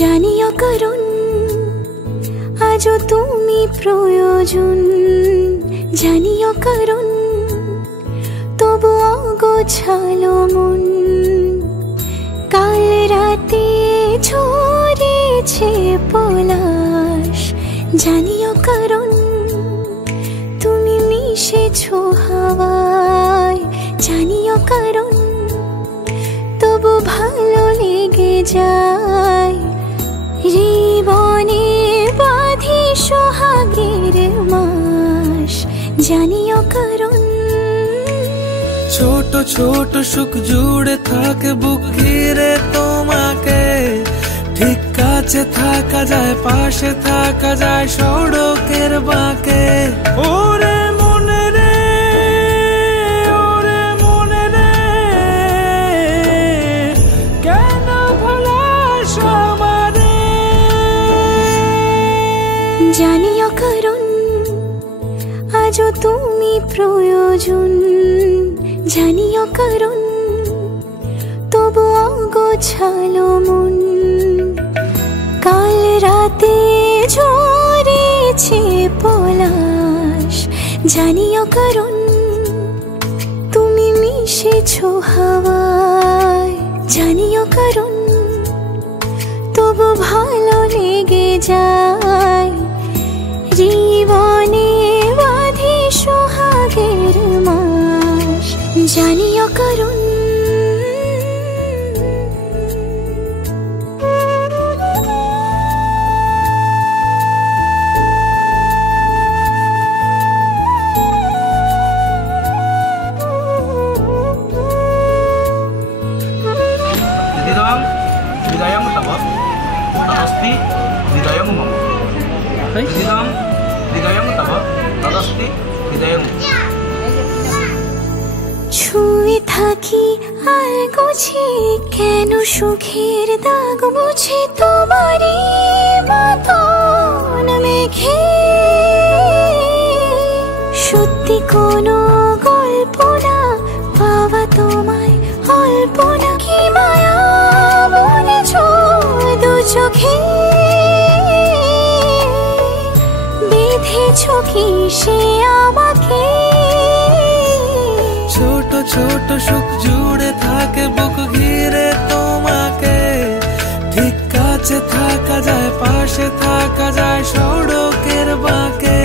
জানিও কারণ আজও তুমি প্রয়োজন, জানিও কারণ তবু অগোছালো মন। কাল রাতে ঝরেছে পলাশ, জানিও কারণ তুমি মিশেছো হাওয়ায়, জানিও কারণ তবু ভালো লেগে যায়। জীবনে বাঁধি সোহাগের মাস, জানিও কারণ ছোট ছোট সুখ জুড়ে থাকে বুক ঘিরে তোমাকে। ঠিক কাছে থাকা যায়, পাশে থাকা যায় সড়কের বাঁকে। ওরে মনে রে, ওরে মনে রে, কেন ভোলাস আমারে। জানিও কারণ আজও তুমি প্রয়োজন, জানিও কারণ তবু অগোছালো মন। কাল রাতে ঝরেছে পলাশ, জানিও কারণ তুমি মিশেছো হাওয়ায়, জানিও কারণ তবু ভালো লেগে যায়। জীবনে বাঁধি সোহাগের মাস, জানিও কারণ Bidayamu tabo, tatosti bidayamu mo. Bidayamu, bidayamu tabo, tatosti bidayamu. ছুঁয়ে থাকি আর গোছে কেন সুখের দাগ মুছে তোমারই মতন মেঘে। সত্যি কোনো গল্প না পাওয়া তোমায় অল্প না, কি মায়া বলেছ দু চোখে। বেঁধেছ কি সে আমাকে। ছোট ছোট সুখ জুড়ে থাকে বুক ঘিরে তোমাকে। ঠিক কাছে থাকা যায়, পাশে থাকা যায় সড়কের বাঁকে।